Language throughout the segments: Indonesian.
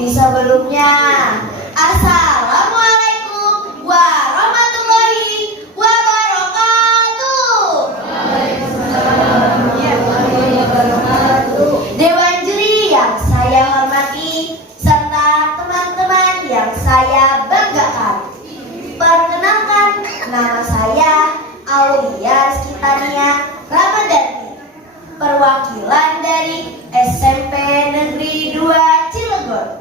Tapi sebelumnya, Assalamualaikum warahmatullahi wabarakatuh. Dewan juri yang saya hormati serta teman-teman yang saya banggakan. Perkenalkan, nama saya Aulia Skitania Ramadhani, perwakilan dari SMP Negeri 2 Cilegon.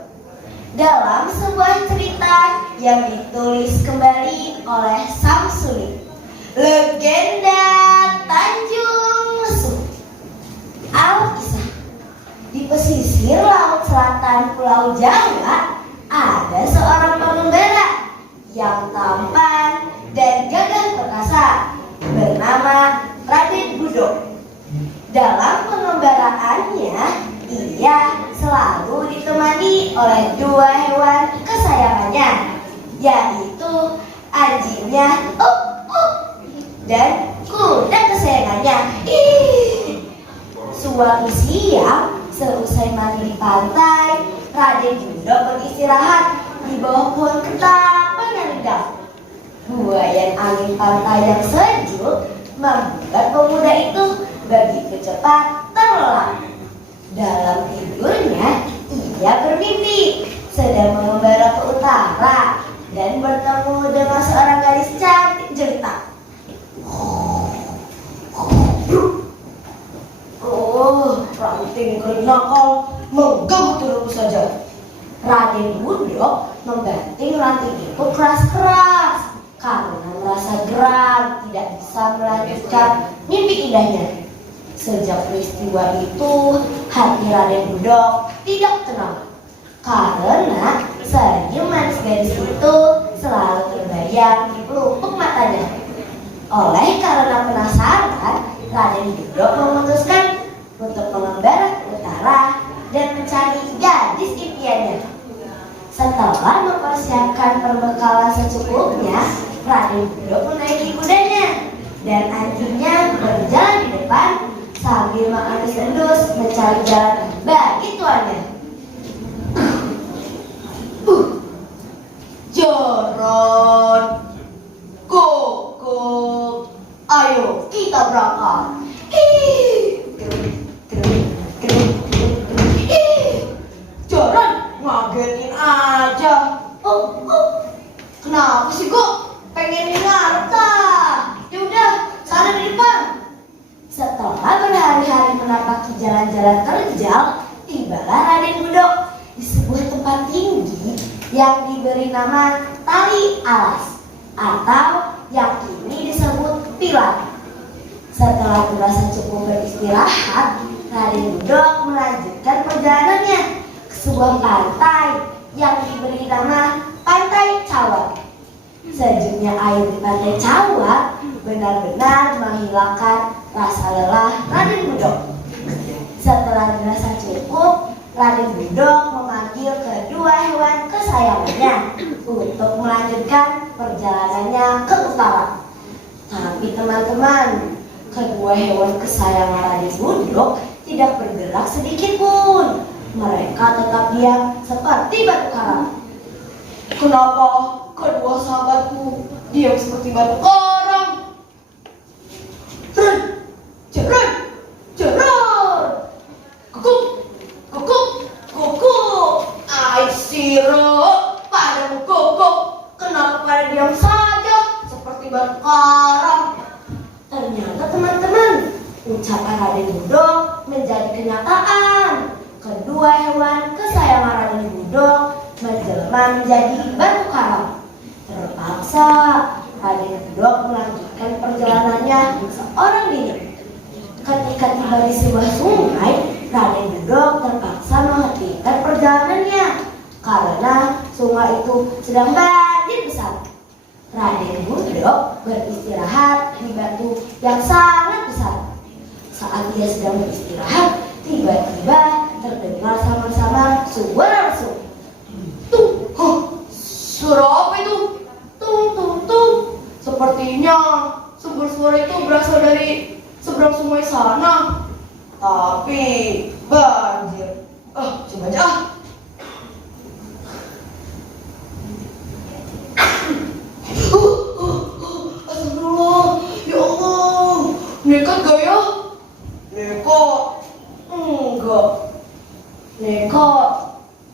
Dalam sebuah cerita yang ditulis kembali oleh Samsuri, legenda Tanjung Lesung. Alkisah. Di pesisir laut selatan Pulau Jawa ada seorang pengembara yang tampan dan gagah perkasa bernama Raden Budok. Dalam pengembaraannya, ia selalu ditemani oleh dua hewan kesayangannya, yaitu anjingnya dan kuda kesayangannya. Suatu siang, seusai mandi di pantai, Raden Budok beristirahat di bawah pohon ketapang yang rindang. Buayan angin pantai yang sejuk membuat pemuda itu begitu cepat terlelap. Dalam tidurnya, ia bermimpi sedang mengembara ke utara dan bertemu dengan seorang gadis cantik jelita. Ranting nakal mengganggu tidurku saja. Raden Budok membanting ranting itu keras-keras karena merasa geram tidak bisa melanjutkan mimpi indahnya. Sejak peristiwa itu, hati Raden Budok tidak tenang karena senyum manis gadis itu selalu terbayang di pelupuk matanya. Oleh karena penasaran, Raden Budok memutuskan untuk mengembara ke utara dan mencari gadis impiannya. Setelah mempersiapkan perbekalan secukupnya, Raden Budok menaiki kudanya dan anjingnya berjalan di depan sambil mengendus-endus mencari jalan bagi tuannya. Jaran, koko, ayo kita berangkat. Jaran, ngagetin aja. Kenapa sih kok? Pengen ngarep tah? Yaudah, sana di depan. Setelah berhari-hari menapaki jalan-jalan terjal, tibalah Raden Budok di sebuah tempat tinggi yang diberi nama Tali Alas atau yang kini disebut Pilar. Setelah merasa cukup beristirahat, Raden Budok melanjutkan perjalanannya ke sebuah pantai yang diberi nama Pantai Cawar. Sejuknya air di Pantai Cawar benar-benar menghilangkan rasa lelah Raden Budok. Setelah dirasa cukup, Raden Budok memanggil kedua hewan kesayangannya untuk melanjutkan perjalanannya ke utara. Tapi teman-teman, kedua hewan kesayangan Raden Budok tidak bergerak sedikit pun. Mereka tetap diam seperti batu karang. Kenapa kedua sahabatku diam seperti batu karang? Jaran, kukuk, kukuk, kukuk. Air sirup padamu kukuk. Kenapa pada diam saja seperti batu karang? Ternyata teman-teman, ucapan Raden Budok menjadi kenyataan. Kedua hewan kesayangan Raden Budok menjelma menjadi batu karang. Terpaksa Raden Budok melanjutkan perjalanannya seorang diri. Ketika tiba di sebuah sungai, Raden Budok terpaksa menghentikan perjalanannya karena sungai itu sedang banjir besar. Raden Budok beristirahat di batu yang sangat besar. Saat dia sedang beristirahat, tiba-tiba terdengar samar-samar suara lesung. Suara apa itu? Tung. Sepertinya sumber suara itu berasal dari seberang sungai sana. Tapi banjir. Coba aja. Nekat gak ya? Nekat. Enggak. Nekat.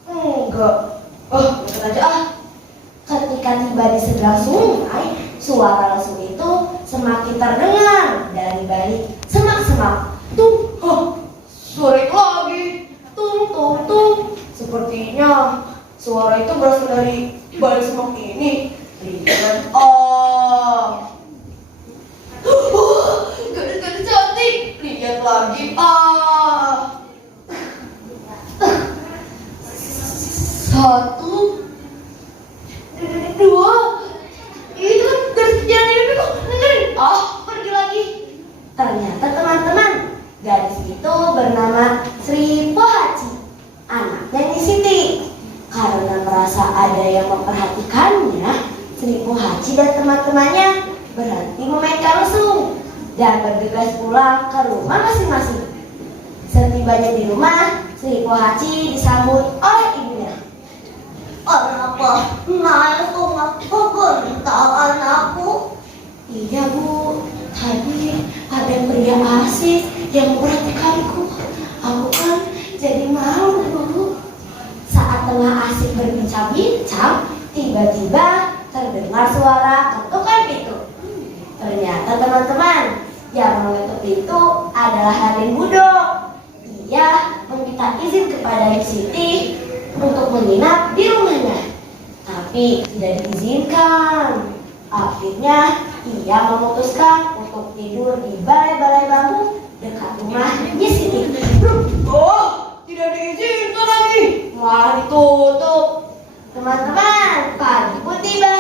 Enggak. Nekat aja ah. Ketika tiba di seberang sungai, suara lesu itu semakin terdengar dari balik semak-semak. Suara itu lagi. Tung, tung, tung. Sepertinya suara itu berasal dari balik semak ini. Lihat, gadis-gadis cantik. Lihat lagi, Satu, dua. Itu kan gadis yang ini kok dengerin. Pergi lagi. Ternyata teman-teman, gadis itu bernama Sri Pohaci, anaknya Nyi Siti. Karena merasa ada yang memperhatikannya, Sri Pohaci dan teman-temannya berhenti memainkan lesung dan bergegas pulang ke rumah masing-masing. Setibanya di rumah, Sri Pohaci disambut oleh ibunya. Kenapa main rumah pemberitahu anakku? Iya bu, tadi ada pria asing yang memperhatikanku. Aku kan jadi malu dulu. Saat tengah asik berbincang-bincang, tiba-tiba terdengar suara ketukan pintu. Ternyata teman-teman, yang mengetuk pintu adalah Raden Budok. Ia meminta izin kepada Nyi Siti untuk menginap di rumahnya, tapi tidak diizinkan. Akhirnya ia memutuskan untuk tidur di balai-balai bambu dekat rumah Nyi Siti. Tidak diizinkan lagi, malah ditutup. Teman-teman, pagi pun tiba.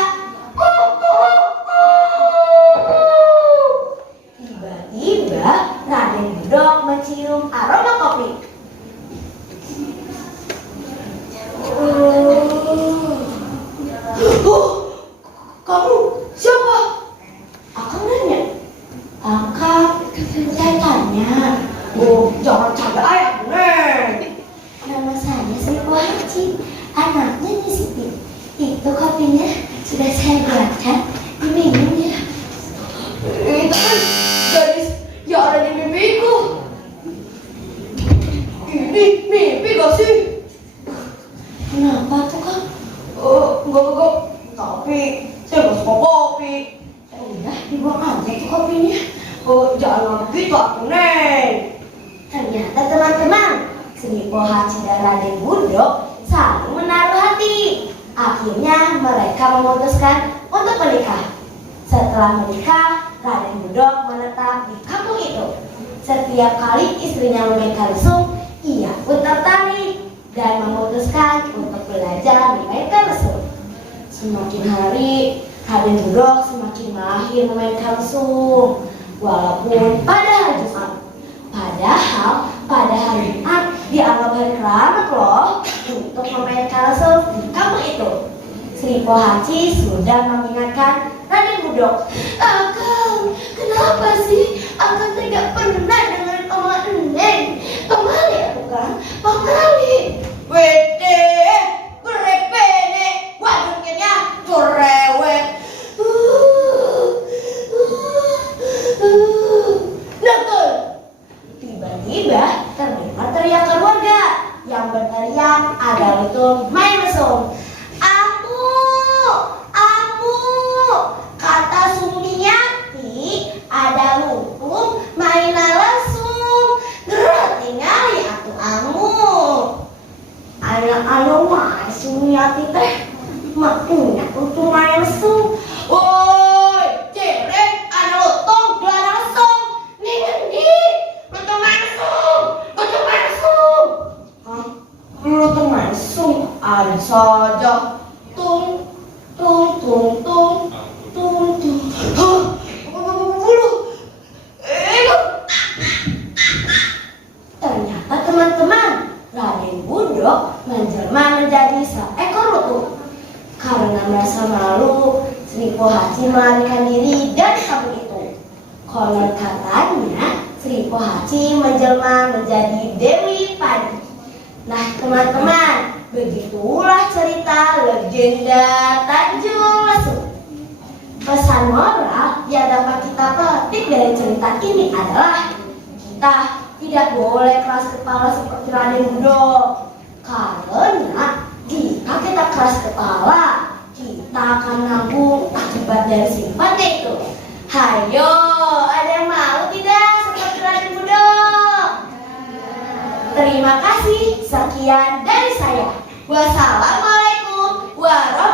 Tiba-tiba Raden Budok mencium aroma kopi. Kamu siapa? Akang nanya. Akang, saya tanya. Jangan canda ayah, Neng. Nama saya Sri Pohaci, anaknya Nyi Siti. Itu kopinya sudah saya buatkan, diminum ya. Itu kan gadis yang ada di mimpiku. Ini mimpi gak sih? Kenapa tuh Kang? Enggak. Tapi saya gak suka kopi. Udah dibuang aja itu kopinya. Jangan begitu aku, Neng. Ternyata teman-teman, Sri Pohaci dan Raden Budok saling menaruh hati. Akhirnya mereka memutuskan untuk menikah. Setelah menikah, Raden Budok menetap di kampung itu. Setiap kali istrinya memainkan lesung, ia pun tertarik dan memutuskan untuk belajar memainkan lesung. Semakin hari, Raden Budok semakin mahir memainkan lesung. Walaupun pada hari Jumat. Padahal pada hari Jumat dianggap hari keramat loh untuk memainkan lesung di kampung itu. Sri Pohaci sudah mengingatkan Raden Budok. Akang, kenapa sih Akang tidak pernah dengerin omongan Neng? Pamali aku kan? Pamali. Wede, berepene, waduknya cerewet. Nakal. Tiba-tiba terdengar teriakan warga yang berteriak ada itu main lesung. Kata Sumiati ada lumpur mainan lesung. Gerak tinggali atu amu. Anak-anak mah Sumiati teh makunya untuk main lesung. Woi, cerek ada lotong gelar lesung. Nih, lotong main lesung. Lotong main lesung ada saja. Tung. Ternyata teman-teman, Raden Budok menjelma menjadi seekor lutung. Karena merasa malu, Sri Pohaci melarikan diri dari kampung itu. Konon katanya, Sri Pohaci menjelma menjadi Dewi Padi. Nah teman-teman, begitulah cerita legenda Tanjung Lesung. Pesan moral yang dapat kita petik dari cerita ini adalah kita tidak boleh keras kepala seperti Raden Budo. Karena jika kita keras kepala, kita akan nanggung akibat dari sifatnya itu. Hayo, ada yang mau tidak seperti Raden Budo? Terima kasih. Sekian dari saya. Wassalamualaikum warahmatullahi wabarakatuh.